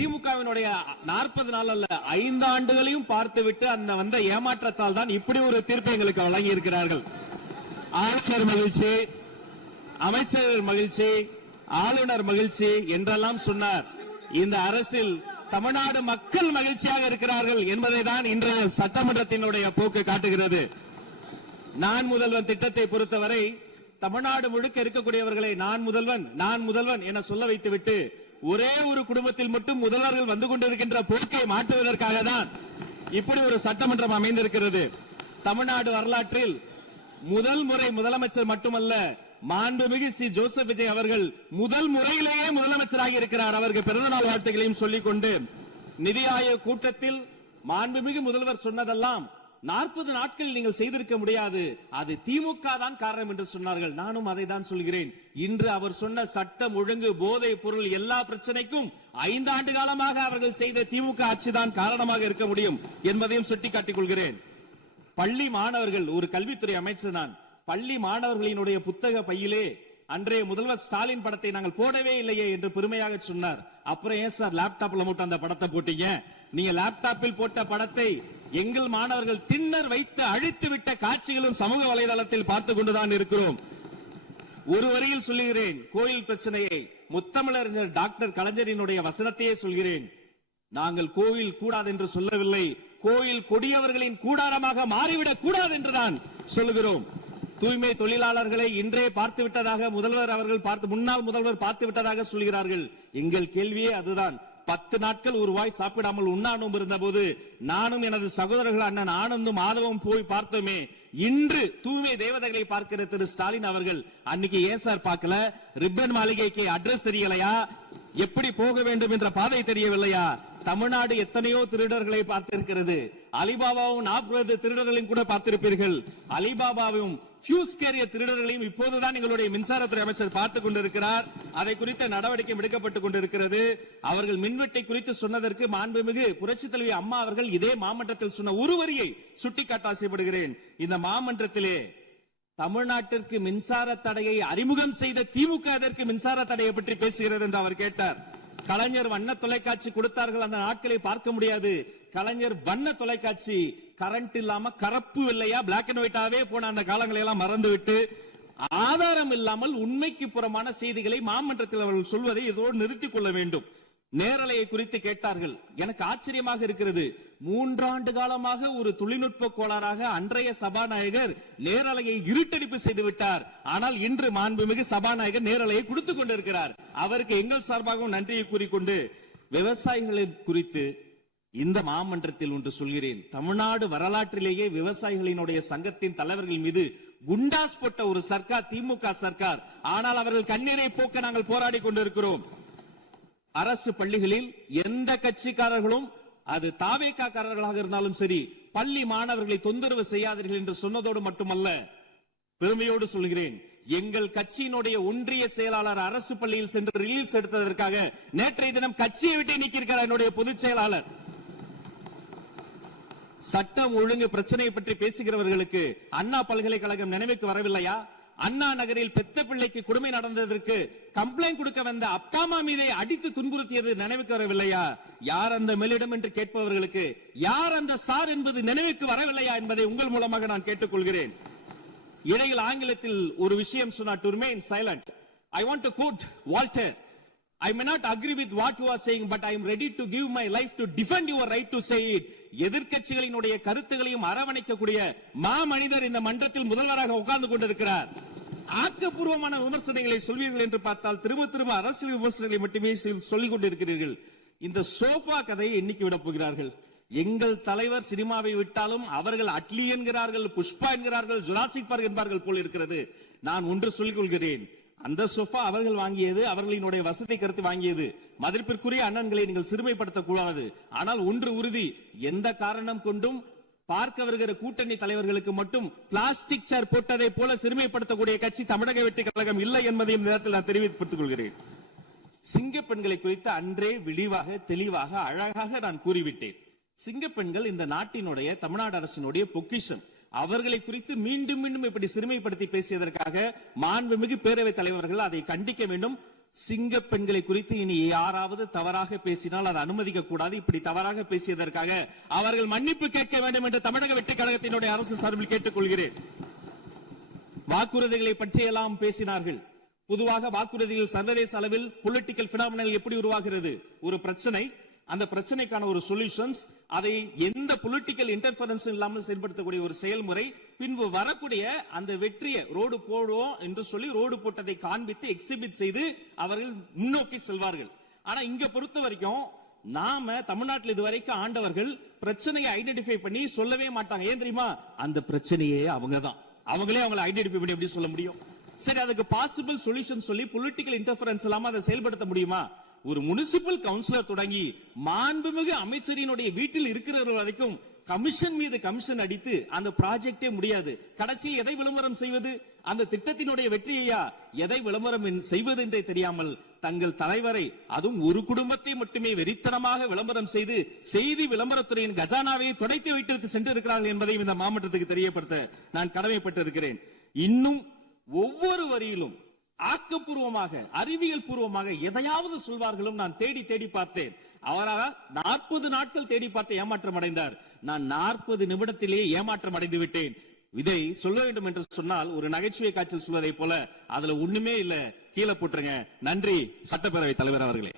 திமுகவினுடைய 40 நாள் அல்ல 5 ஆண்டுகளையும் பார்த்துவிட்டு அந்த வந்த ஏமாற்றத்தால் தான் இப்படி ஒரு தீர்ப்பை எங்களுக்கு வழங்கி இருக்கிறார்கள். ஆளுநர் மகிழ்ச்சி, அமைச்சர்கள் மகிழ்ச்சி, ஆளுநர் மகிழ்ச்சி என்றெல்லாம் சொன்னார். இந்த அரசில் தமிழ்நாடு மக்கள் மகிழ்ச்சியாக இருக்கிறார்கள் என்பதை தான் இன்றைய சட்டமன்றத்தினுடைய போக்கு காட்டுகிறது. நான் முதல்வன் திட்டத்தை பொறுத்தவரை தமிழ்நாடு முழுக்க இருக்கக்கூடியவர்களை நான் முதல்வன் என சொல்ல வைத்துவிட்டு ஒரே ஒரு குடும்பத்தில் மட்டும் முதல்வர்கள் வந்து கொண்டிருக்கின்ற போக்கை மாற்றுவதற்காக தான் இப்படி ஒரு சட்டமன்றம் அமைந்திருக்கிறது. தமிழ்நாடு வரலாற்றில் முதல் முறை முதலமைச்சர் மட்டுமல்ல, மாண்புமிகு சி ஜோசப் விஜய் அவர்கள் முதல் முறையிலேயே முதலமைச்சராக இருக்கிறார். அவருக்கு பிறந்தநாள் வாழ்த்துக்களையும் சொல்லிக் கொண்டு, நிதி ஆயோக் கூட்டத்தில் மாண்புமிகு முதல்வர் சொன்னதெல்லாம் 40 நாட்கள் நீங்கள் செய்திருக்க முடியாது, அது திமுக தான் காரணம் என்று சொன்னார்கள். நானும் அதை தான் சொல்கிறேன். இன்று அவர் சொன்ன சட்டம் ஒழுங்கு, போதை பொருள் எல்லா பிரச்சனைக்கும் 5 ஆண்டு காலமாக அவர்கள் செய்த திமுக ஆட்சி தான் காரணமாக இருக்க முடியும் என்பதையும் சுட்டிக்காட்டிக் கொள்கிறேன். பள்ளி மாணவர்கள், ஒரு கல்வித்துறை அமைச்சர் தான், பள்ளி மாணவர்களினுடைய புத்தக பையிலே அன்றைய முதல்வர் ஸ்டாலின் படத்தை நாங்கள் போடவே இல்லையே என்று பெருமையாக சொன்னார். அப்புறம் ஏன் சார் லேப்டாப்ல மட்டும் அந்த படத்தை போட்டீங்க? நீங்க லேப்டாப்பில் போட்ட படத்தை எங்கள் மாணவர்கள் திண்ணர் வைத்து அழித்து விட்ட காட்சிகளும் சமூக வலைதளத்தில் பார்த்துக் கொண்டுதான் இருக்கிறோம். ஒரு வரியில் சொல்லுகிறேன், கோயில் பிரச்சனையை முத்தமிழறிஞர் டாக்டர் கலைஞரினுடைய வசனத்தையே சொல்கிறேன். நாங்கள் கோயில் கூடாது என்று சொல்லவில்லை, கோயில் கொடியவர்களின் கூடாரமாக மாறிவிடக் கூடாது என்றுதான் சொல்லுகிறோம். தூய்மை தொழிலாளர்களை இன்றே பார்த்து விட்டதாக முன்னாள் முதல்வர் பார்த்து விட்டதாக சொல்கிறார்கள். எங்கள் கேள்வியே அதுதான். 10 நாட்கள் ஒரு வாய் சாப்பிடாமல் உண்ணாநோம்பு இருந்த போது நானும் எனது சகோதரர்கள் அண்ணன் ஆனந்தும் மாதவம் போய் பார்த்தோமே. இன்று தூய்மை தேவதைகளை பார்க்கிற திரு ஸ்டாலின் அவர்கள் அன்னைக்கு ஏன் சார் பார்க்கல? ரிப்பன் மாளிகைக்கு அட்ரஸ் தெரியலையா? எப்படி போக வேண்டும் என்ற பாதை தெரியவில்லையா? தமிழ்நாடு எத்தனையோ திருடர்களை பார்த்திருக்கிறது. அலிபாபாவும் 40 திருடர்களையும் கூட பார்த்திருப்பீர்கள். அலிபாபாவும் ஃபியூஸ் கேரியர் திருடர்களையும் இப்போதுதான் எங்களுடைய மின்சாரத்துறை அமைச்சர் பார்த்துக் கொண்டிருக்கிறார். அதை குறித்த நடவடிக்கை எடுக்கப்பட்டுக் கொண்டிருக்கிறது. அவர்கள் மின்வெட்டை குறித்து சொன்னதற்கு மாண்புமிகு புரட்சித் தலைவி அம்மா அவர்கள் இதே மாமன்றத்தில் சொன்ன ஒரு வரியை சுட்டிக்காட்ட ஆசைப்படுகிறேன். இந்த மாமன்றத்திலே தமிழ்நாட்டிற்கு மின்சார தடையை அறிமுகம் செய்த திமுக எதற்கு மின்சார தடையை பற்றி பேசுகிறது என்று அவர் கேட்டார். கலைஞர் வண்ண தொலைக்காட்சி கொடுத்தார்கள், அந்த நாட்களை பார்க்க முடியாது. கலைஞர் வண்ண தொலைக்காட்சி கரண்ட் இல்லாம கருப்பு வெள்ளையா பிளாக் அண்ட் ஒயிட்டாவே போன அந்த காலங்களை எல்லாம் மறந்துவிட்டு ஆதாரம் இல்லாமல் உண்மைக்கு புறமான செய்திகளை மாமன்றத்தில் அவர்கள் சொல்வதை இதோடு நிறுத்திக் கொள்ள வேண்டும். நேரலையை குறித்து கேட்டார்கள். எனக்கு ஆச்சரியமாக இருக்கிறது. 3 ஆண்டு காலமாக ஒரு தொழில்நுட்ப கோளாறாக அன்றைய சபாநாயகர் நேரலையை இருட்டடிப்பு செய்து விட்டார். ஆனால் இன்று மாண்புமிகு சபாநாயகர் நேரலையை கொடுத்துக் கொண்டிருக்கிறார். அவருக்கு எங்கள் சார்பாகவும் நன்றியை கூறிக்கொண்டு, விவசாயிகளை குறித்து இந்த மாமன்றத்தில் ஒன்று சொல்கிறேன். தமிழ்நாடு வரலாற்றிலேயே விவசாயிகளினுடைய சங்கத்தின் தலைவர்கள் மீது குண்டாஸ் போட்ட ஒரு சர்க்கார் திமுக சர்க்கார். ஆனால் அவர்கள் கண்ணீரை போக்க நாங்கள் போராடி கொண்டிருக்கிறோம். அரசு பள்ளிகளில் எந்த கட்சிக்காரர்களும், அது தாவேக்காரர்களாக இருந்தாலும் சரி, பள்ளி மாணவர்களை தொந்தரவு செய்யாதீர்கள் என்று சொன்னதோடு மட்டுமல்ல, பெருமையோடு சொல்கிறேன், எங்கள் கட்சியினுடைய ஒன்றிய செயலாளர் அரசு பள்ளியில் சென்று ரிலீஸ் எடுத்ததற்காக நேற்றைய தினம் கட்சியை விட்டு நீக்கியிருக்கிறார் என்னுடைய பொதுச் செயலாளர். சட்டம் ஒழுங்கு பிரச்சனையை பற்றி பேசுகிறவர்களுக்கு அண்ணா பல்கலைக்கழகம் நினைவுக்கு வரவில்லையா? அண்ணா நகரில் பெத்த பிள்ளைக்கு கொடுமை நடந்ததற்கு கம்ப்ளைண்ட் கொடுக்க வந்த அப்பா அம்மா மீதை அடித்து துன்புறுத்தியது நினைவுக்கு வரவில்லையா? யார் அந்த மேலிடம் என்று கேட்பவர்களுக்கு யார் அந்த சார் என்பது நினைவுக்கு வரவில்லையா என்பதை உங்கள் மூலமாக நான் கேட்டுக்கொள்கிறேன். இடையில் ஆங்கிலத்தில் ஒரு விஷயம் சொன்னார், to remain silent. I want to quote Walter. I may not agree with what you are saying, but I am ready to give my life to defend your right to say it. எதிர்க்கட்சிகளினுடைய கருத்துகளையும் அரவணைக்கக்கூடிய மாமனிதர் இந்த மன்றத்தில் முதல்வராக உட்கார்ந்து கொண்டிருக்கிறார். ஆக்கப்பூர்வமான விமர்சனங்களை சொல்வீர்கள் என்று பார்த்தால் திரும்ப அரசியல் விமர்சனங்களை மட்டுமே சொல்லிக் கொண்டிருக்கிறீர்கள். இந்த சோஃபா கதையை எண்ணிக்கை விட போகிறார்கள். எங்கள் தலைவர் சினிமாவை விட்டாலும் அவர்கள் அட்லி என்கிறார்கள், புஷ்பா என்கிறார்கள், ஜுராசிக் பார்க் என்பார்கள் போல் இருக்கிறது. நான் ஒன்று சொல்லிக் கொள்கிறேன், அந்த சோஃபா அவர்கள் வாங்கியது, அவர்களினுடைய வசதி கருத்து வாங்கியது. மதிப்பிற்குரிய அண்ணன்களை நீங்கள் சிறுமைப்படுத்தக் கூடாது. ஆனால் ஒன்று உறுதி, எந்த காரணம் கொண்டும் பார்க்க வருகிற கூட்டணி தலைவர்களுக்கு மட்டும் பிளாஸ்டிக் சேர் போட்டதை போல சிறுமைப்படுத்தக்கூடிய கட்சி தமிழக வெற்றி கழகம் இல்லை என்பதையும் நேரத்தில் நான் தெரிவித்துக் கொள்கிறேன். சிங்க பெண்களை குறித்து அன்றே விழிவாக தெளிவாக அழகாக நான் கூறிவிட்டேன். சிங்க பெண்கள் இந்த நாட்டினுடைய தமிழ்நாடு அரசினுடைய பொக்கிஷம். அவர்களை குறித்து மீண்டும் மீண்டும் இப்படி சிறுமைப்படுத்தி பேசியதற்காக மாண்புமிகு பேரவைத் தலைவர்கள் அதை கண்டிக்க வேண்டும். சிங்க பெண்களை குறித்து இனி யாராவது தவறாக பேசினால் அதை அனுமதிக்க கூடாது. இப்படி தவறாக பேசியதற்காக அவர்கள் மன்னிப்பு கேட்க வேண்டும் என்று தமிழக வெற்றிக் கழகத்தினுடைய அரசு சார்பில் கேட்டுக் கொள்கிறேன். வாக்குறுதிகளை பற்றியெல்லாம் பேசினார்கள். பொதுவாக வாக்குறுதிகள் சர்வதேச அளவில் பொலிட்டிக்கல் பினாமினல் எப்படி உருவாகிறது? ஒரு பிரச்சனை, அந்த பிரச்சனைக்கான ஒரு சொல்யூஷன்ஸ், அதை எந்த பொலிட்டிக்கல் இன்டர்ஃபரன்ஸ் இல்லாமல் செயல்படுத்தக்கூடிய ஒரு செயல்முறை, பின்பு வரக்கூடிய அந்த வெற்றியை ரோடு போடுவோம் என்று சொல்லி ரோடு போட்டதை காண்பித்து எக்ஸிபிட் செய்து அவர்கள் முன்னோக்கி செல்வார்கள். ஆனா இங்க பொறுத்த வரைக்கும் நாம தமிழ்நாட்டில் இதுவரைக்கும் ஆண்டவர்கள் பிரச்சனையை ஐடென்டிஃபை பண்ணி சொல்லவே மாட்டாங்க. ஏன் தெரியுமா? அந்த பிரச்சனையே அவங்கதான், அவங்களே அவங்களை ஐடென்டிஃபை பண்ணி எப்படி சொல்ல முடியும்? சரி, அதுக்கு பாசிபிள் சொல்யூஷன் சொல்லி பொலிட்டிக்கல் இன்டர்ஃபரன்ஸ் இல்லாம அதை செயல்படுத்த முடியுமா? ஒரு முனிசிபல் கவுன்சிலர் தொடங்கி மாண்புமிகு அமைச்சரினுடைய வீட்டில் இருக்கிறவர்கள் வரைக்கும் கமிஷன் மீது கமிஷன் அடித்து அந்த ப்ராஜெக்டே முடியாது. கடைசியில் எதை விளம்பரம் செய்வது? அந்த திட்டத்தினுடைய வெற்றியையா? எதை விளம்பரம் செய்வது என்றே தெரியாமல் தங்கள் தலைவரை, அதுவும் ஒரு குடும்பத்தை மட்டுமே வெறித்தனமாக விளம்பரம் செய்து செய்தி விளம்பரத்துறையின் கஜானாவை துடைத்து வைத்திருத்து சென்றிருக்கிறார்கள் என்பதையும் இந்த மாவட்டத்துக்கு தெரியப்படுத்த நான் கடமைப்பட்டிருக்கிறேன். இன்னும் ஒவ்வொரு வரியிலும் ஆக்கப்பூர்வமாக, அறிவியல் பூர்வமாக எதையாவது சொல்வார்களும். நான் தேடி தேடி பார்த்தேன். அவராக 40 நாட்கள் தேடி பார்த்து ஏமாற்றம் அடைந்தார். நான் 40 நிமிடத்திலேயே ஏமாற்றம் அடைந்து விட்டேன். இதை சொல்ல வேண்டும் என்று சொன்னால் ஒரு நகைச்சுவை காட்சியில் சொல்வதை போல அதுல ஒண்ணுமே இல்ல, கீழே போட்டுருங்க. நன்றி சட்டப்பேரவை தலைவர் அவர்களே.